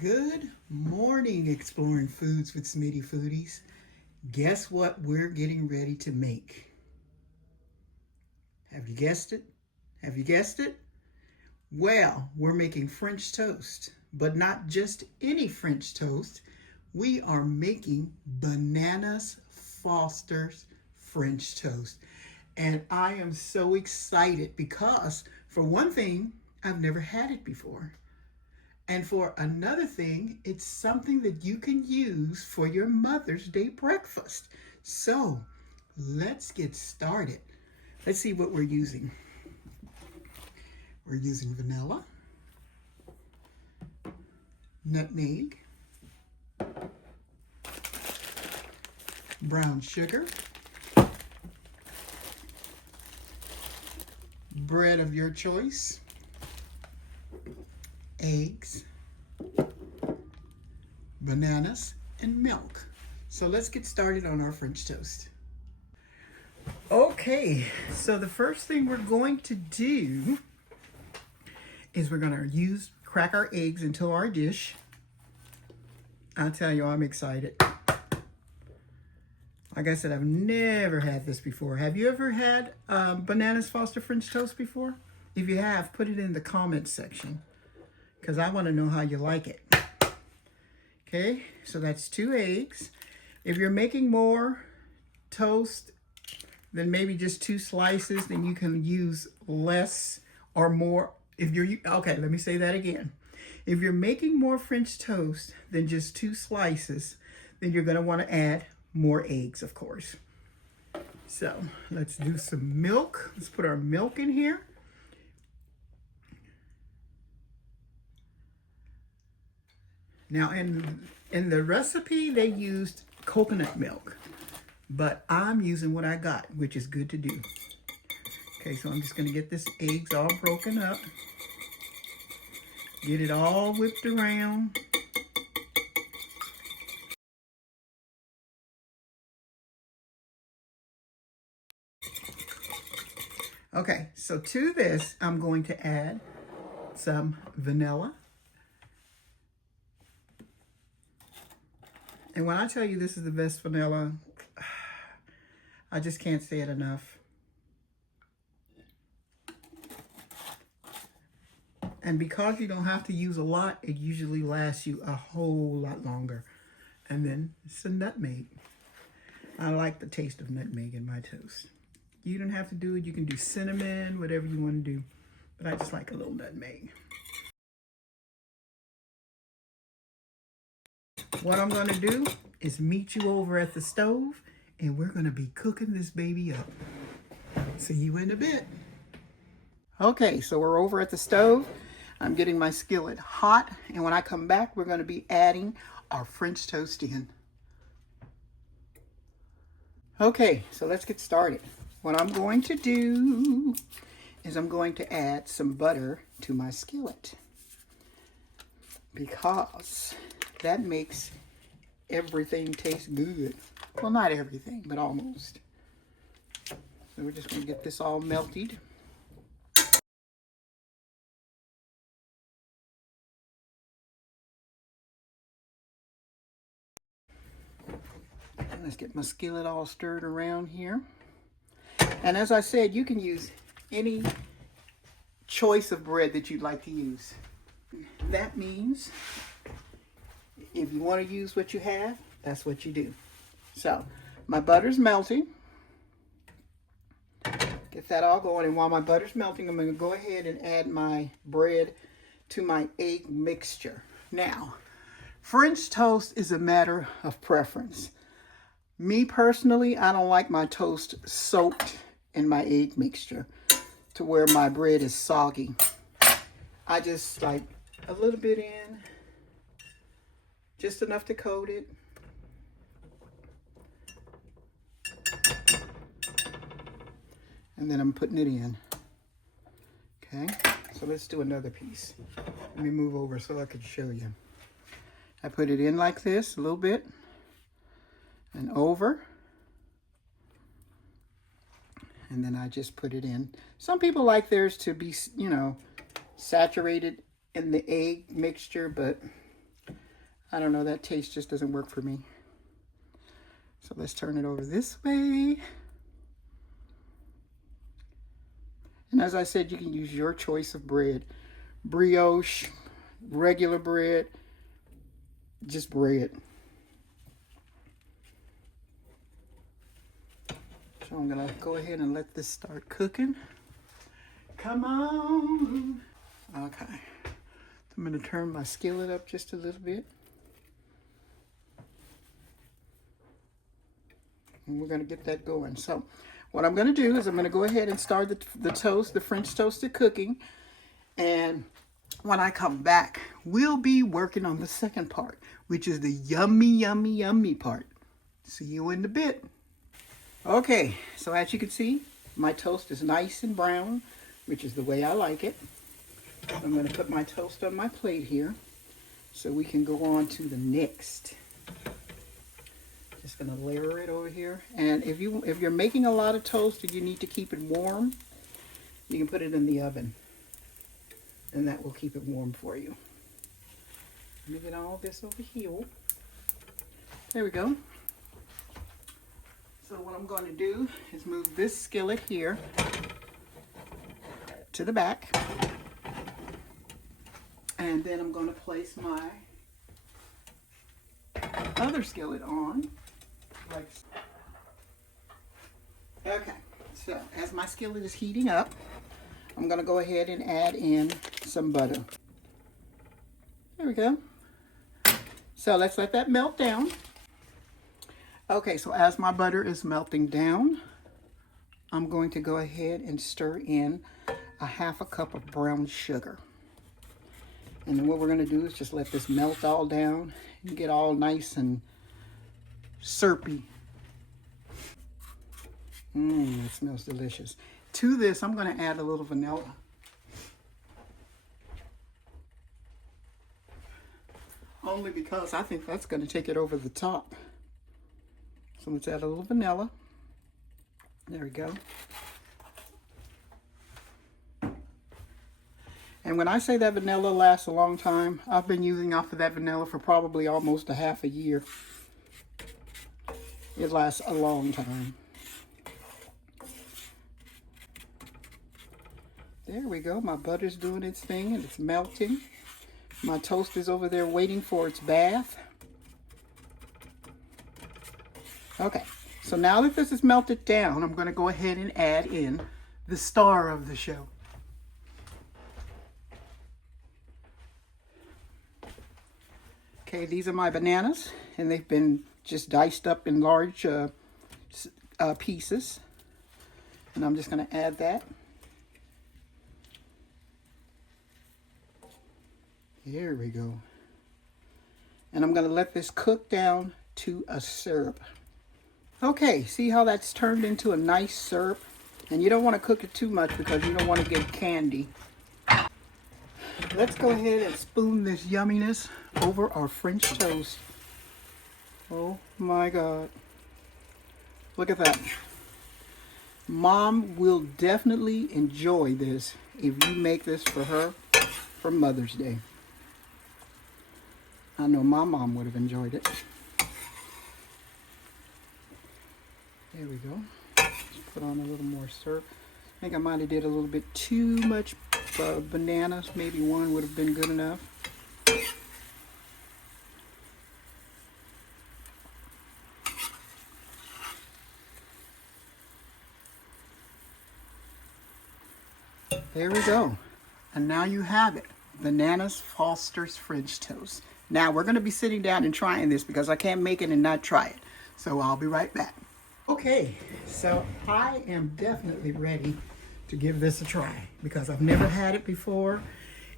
Good morning, Exploring Foods with Smitty Foodies. Guess what we're getting ready to make? Have you guessed it? Have you guessed it? Well, we're making French toast, but not just any French toast. We are making Bananas Foster's French toast. And I am so excited because, for one thing, I've never had it before. And for another thing, it's something that you can use for your Mother's Day breakfast. So let's get started. Let's see what we're using. We're using vanilla, nutmeg, brown sugar, bread of your choice, eggs, bananas, and milk. So let's get started on our French toast. Okay, so the first thing we're going to do is we're going to crack our eggs into our dish. I'll tell you, I'm excited. Like I said, I've never had this before. Have you ever had Bananas Foster French toast before? If you have, put it in the comments section, because I want to know how you like it. Okay, so that's 2 eggs. If you're making more toast than maybe just 2 slices, then you can use less or more. Okay, let me say that again. If you're making more French toast than just 2 slices, then you're going to want to add more eggs, of course. So let's do some milk. Let's put our milk in here. Now, in the recipe, they used coconut milk, but I'm using what I got, which is good to do. Okay, so I'm just going to get this eggs all broken up. Get it all whipped around. Okay, so to this, I'm going to add some vanilla. And when I tell you this is the best vanilla, I just can't say it enough. And because you don't have to use a lot, it usually lasts you a whole lot longer. And then some nutmeg. I like the taste of nutmeg in my toast. You don't have to do it. You can do cinnamon, whatever you want to do. But I just like a little nutmeg. What I'm going to do is meet you over at the stove, and we're going to be cooking this baby up. See you in a bit. Okay, so we're over at the stove. I'm getting my skillet hot, and when I come back, we're going to be adding our French toast in. Okay, so let's get started. What I'm going to do is I'm going to add some butter to my skillet, because that makes everything taste good. Well, not everything, but almost. So we're just going to get this all melted. Let's get my skillet all stirred around here. And as I said, you can use any choice of bread that you'd like to use. That means if you want to use what you have, that's what you do. So my butter's melting. Get that all going. And while my butter's melting, I'm going to go ahead and add my bread to my egg mixture. Now, French toast is a matter of preference. Me personally, I don't like my toast soaked in my egg mixture to where my bread is soggy. I just like a little bit in, just enough to coat it. And then I'm putting it in. Okay, so let's do another piece. Let me move over so I can show you. I put it in like this, a little bit, and over. And then I just put it in. Some people like theirs to be, saturated in the egg mixture, but I don't know, that taste just doesn't work for me. So let's turn it over this way. And as I said, you can use your choice of bread. Brioche, regular bread, just bread. So I'm gonna go ahead and let this start cooking. Come on. Okay. I'm gonna turn my skillet up just a little bit. And we're gonna get that going. So what I'm gonna do is I'm gonna go ahead and start the French toasted cooking. And when I come back, we'll be working on the second part, which is the yummy, yummy, yummy part. See you in a bit. Okay, so as you can see, my toast is nice and brown, which is the way I like it. I'm going to put my toast on my plate here so we can go on to the next. Just going to layer it over here. And if you're making a lot of toast and you need to keep it warm, you can put it in the oven. And that will keep it warm for you. Let me get all this over here. There we go. So what I'm going to do is move this skillet here to the back. And then I'm going to place my other skillet on. Okay, so as my skillet is heating up, I'm going to go ahead and add in some butter. There we go. So let's let that melt down. Okay, so as my butter is melting down, I'm going to go ahead and stir in a ½ cup of brown sugar. And then what we're going to do is just let this melt all down and get all nice and syrupy. It smells delicious. To this, I'm going to add a little vanilla. Only because I think that's going to take it over the top. So let's add a little vanilla. There we go. And when I say that vanilla lasts a long time, I've been using off of that vanilla for probably almost a half a year. It lasts a long time. There we go. My butter's doing its thing and it's melting. My toast is over there waiting for its bath. Okay, so now that this is melted down, I'm going to go ahead and add in the star of the show. Okay, these are my bananas, and they've been just diced up in large pieces. And I'm just going to add that. There we go. And I'm going to let this cook down to a syrup. Okay, see how that's turned into a nice syrup? And you don't want to cook it too much because you don't want to get candy. Let's go ahead and spoon this yumminess over our French toast. Oh my God. Look at that. Mom will definitely enjoy this if you make this for her for Mother's Day. I know my mom would have enjoyed it. There we go. Just put on a little more syrup. I think I might have did a little bit too much bananas. Maybe one would have been good enough. There we go. And now you have it. Bananas Foster's French toast. Now we're going to be sitting down and trying this because I can't make it and not try it. So I'll be right back. Okay, so I am definitely ready to give this a try because I've never had it before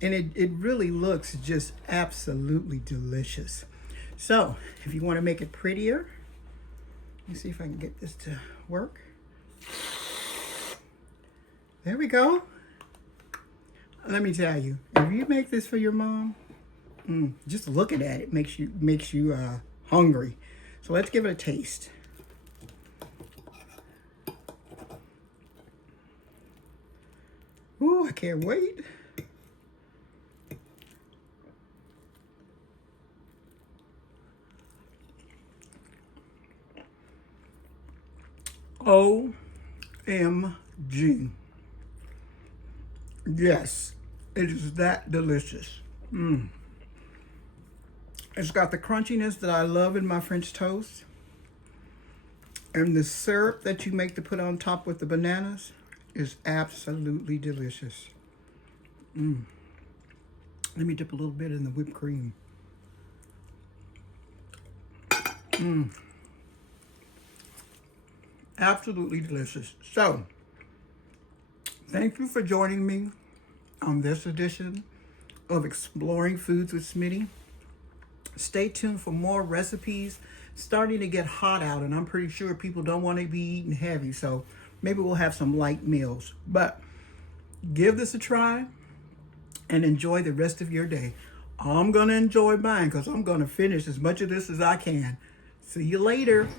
and it really looks just absolutely delicious. So if you want to make it prettier, let me see if I can get this to work. There we go. Let me tell you, if you make this for your mom, just looking at it makes you hungry. So let's give it a taste. Ooh, I can't wait. OMG. Yes, it is that delicious. It's got the crunchiness that I love in my French toast. And the syrup that you make to put on top with the bananas is absolutely delicious. Let me dip a little bit in the whipped cream. Absolutely delicious. So, thank you for joining me on this edition of Exploring Foods with Smitty. Stay tuned for more recipes. Starting to get hot out, and I'm pretty sure people don't want to be eating heavy, so maybe we'll have some light meals. But give this a try and enjoy the rest of your day. I'm going to enjoy mine because I'm going to finish as much of this as I can. See you later.